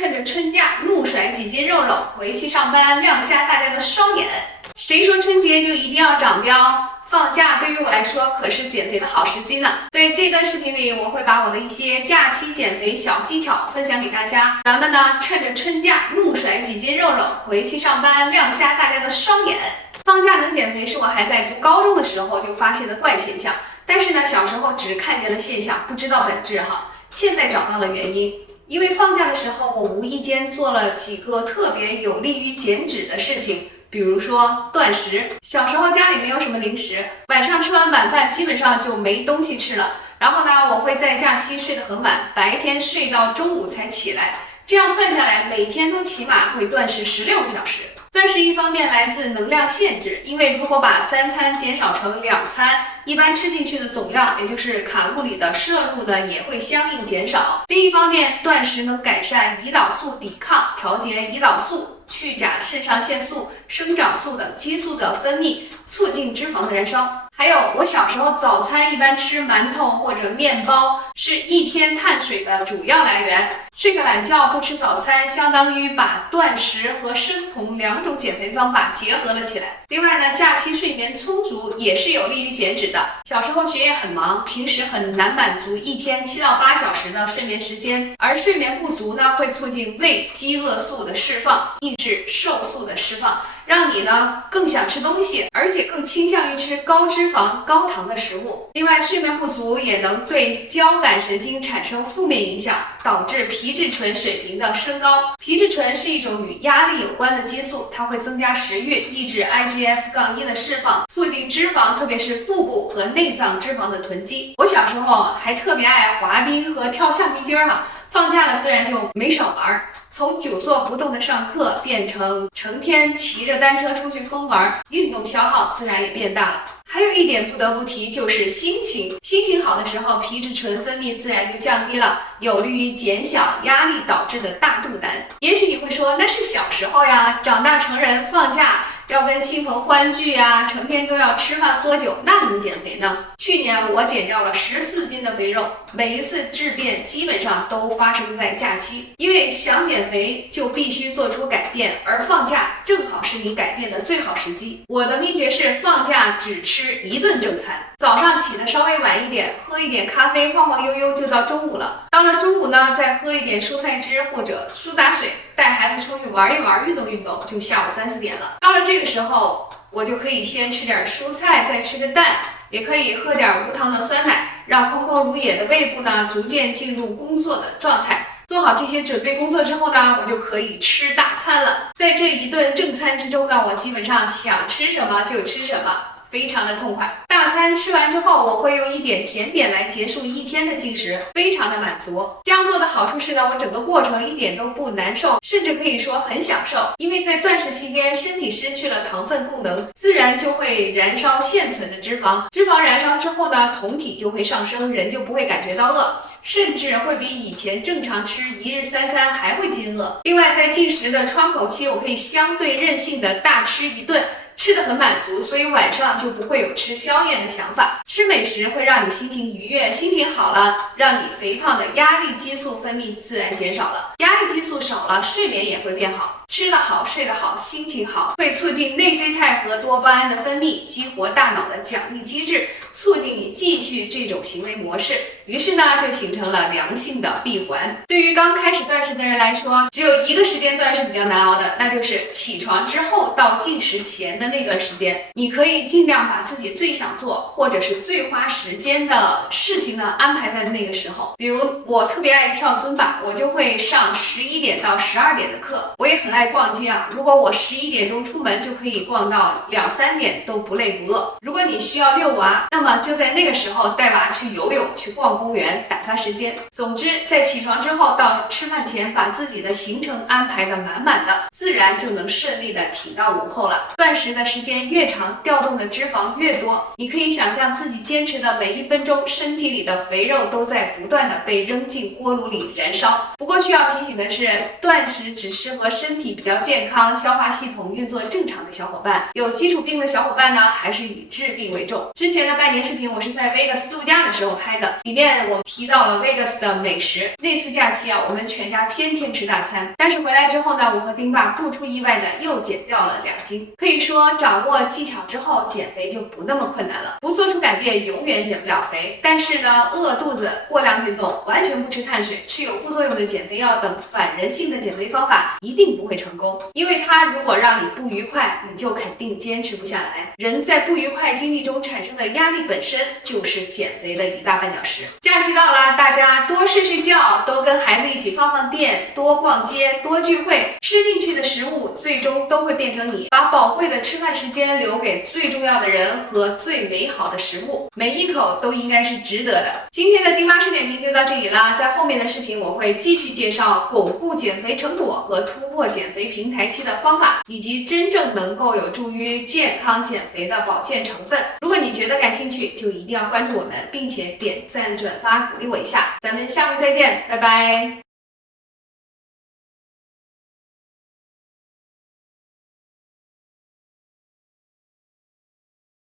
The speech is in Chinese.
趁着春假怒甩几斤肉肉，回去上班亮瞎大家的双眼。谁说春节就一定要长膘？放假对于我来说可是减肥的好时机呢。在这段视频里，我会把我的一些假期减肥小技巧分享给大家。咱们呢，趁着春假怒甩几斤肉肉，回去上班亮瞎大家的双眼。放假能减肥是我还在读高中的时候就发现的怪现象，但是呢，小时候只看见了现象，不知道本质哈。现在找到了原因。因为放假的时候，我无意间做了几个特别有利于减脂的事情，比如说断食。小时候家里没有什么零食，晚上吃完晚饭基本上就没东西吃了。然后呢，我会在假期睡得很晚，白天睡到中午才起来，这样算下来，每天都起码会断食16个小时。断食一方面来自能量限制，因为如果把3餐减少成2餐，一般吃进去的总量，也就是卡路里的摄入呢，也会相应减少。另一方面，断食能改善胰岛素抵抗，调节胰岛素、去甲肾上腺素、生长素等激素的分泌，促进脂肪的燃烧。还有，我小时候早餐一般吃馒头或者面包，是一天碳水的主要来源。睡个懒觉不吃早餐，相当于把断食和生酮2种减肥方法结合了起来。另外呢，假期睡眠充足也是有利于减脂的。小时候学业很忙，平时很难满足一天7到8小时的睡眠时间，而睡眠不足呢，会促进胃饥饿素的释放，抑制瘦素的释放，让你呢更想吃东西，而且更倾向于吃高脂肪、高糖的食物。另外，睡眠不足也能对交感神经产生负面影响，导致皮质醇水平的升高。皮质醇是一种与压力有关的激素，它会增加食欲，抑制 IGF-1 的释放，促进脂肪，特别是腹部和内脏脂肪的囤积。我小时候还特别爱滑冰和跳橡皮筋啊，放假了自然就没少玩。从久坐不动的上课变成成天骑着单车出去疯玩，运动消耗自然也变大了。还有一点不得不提，就是心情好的时候，皮质醇分泌自然就降低了，有利于减小压力导致的大肚腩。也许你会说，那是小时候呀，长大成人放假要跟亲朋欢聚呀，成天都要吃饭喝酒，那怎么减肥呢？去年我减掉了14斤的肥肉，每一次质变基本上都发生在假期。因为想减肥就必须做出改变，而放假正好是你改变的最好时机。我的秘诀是放假只吃1顿正餐，早上起得稍微晚一点，喝一点咖啡，晃晃悠悠就到中午了。到了中午呢，再喝一点蔬菜汁或者苏打水，带孩子出去玩一玩，运动运动，就下午3、4点了。到了这个时候，我就可以先吃点蔬菜，再吃个蛋，也可以喝点无糖的酸奶，让空空如也的胃部呢逐渐进入工作的状态。做好这些准备工作之后呢，我就可以吃大餐了。在这一顿正餐之中呢，我基本上想吃什么就吃什么，非常的痛快。大餐吃完之后，我会用一点甜点来结束一天的进食，非常的满足。这样做的好处是呢，我整个过程一点都不难受，甚至可以说很享受。因为在断食期间，身体失去了糖分功能，自然就会燃烧现存的脂肪。脂肪燃烧之后呢，酮体就会上升，人就不会感觉到饿，甚至会比以前正常吃1日3餐还会饥饿。另外，在进食的窗口期，我可以相对任性的大吃一顿，吃得很满足，所以晚上就不会有吃宵夜的想法。吃美食会让你心情愉悦，心情好了，让你肥胖的压力激素分泌自然减少了，压力激素少了，睡眠也会变好。吃得好，睡得好，心情好，会促进内啡肽和多巴胺的分泌，激活大脑的奖励机制，促进你继续这种行为模式。于是呢，就形成了良性的闭环。对于刚开始断食的人来说，只有一个时间段是比较难熬的，那就是起床之后到进食前的那段时间。你可以尽量把自己最想做或者是最花时间的事情呢安排在那个时候。比如我特别爱跳尊巴，我就会上11点到12点的课。我也很爱逛街啊，如果我11点钟出门，就可以逛到2、3点都不累不饿。如果你需要遛娃，那么就在那个时候带娃去游泳，去逛公园，打发时间。总之，在起床之后到吃饭前，把自己的行程安排的满满的，自然就能顺利的挺到午后了。断食持的时间越长，调动的脂肪越多。你可以想象自己坚持的每1分钟，身体里的肥肉都在不断的被扔进锅炉里燃烧。不过需要提醒的是，断食只适合身体比较健康、消化系统运作正常的小伙伴。有基础病的小伙伴呢，还是以治病为重。之前的拜年视频我是在 Vegas 度假的时候拍的，里面我提到了 Vegas 的美食。那次假期啊，我们全家天天吃大餐。但是回来之后呢，我和丁爸不出意外的又减掉了2斤。可以说掌握技巧之后，减肥就不那么困难了。不做出改变，永远减不了肥。但是呢，饿肚子、过量运动、完全不吃碳水、吃有副作用的减肥药等反人性的减肥方法，一定不会成功。因为它如果让你不愉快，你就肯定坚持不下来。人在不愉快经历中产生的压力本身就是减肥的一大绊脚石。假期到了，大家多睡睡觉，多跟孩子一起放电，多逛街，多聚会。吃进去的食物最终都会变成你，把宝贵的吃饭时间留给最重要的人和最美好的食物，每一口都应该是值得的。今天的丁妈试点评就到这里啦，在后面的视频我会继续介绍巩固减肥成果和突破减肥平台期的方法，以及真正能够有助于健康减肥的保健成分。如果你觉得感兴趣，就一定要关注我们，并且点赞转发鼓励我一下。咱们下回再见，拜拜。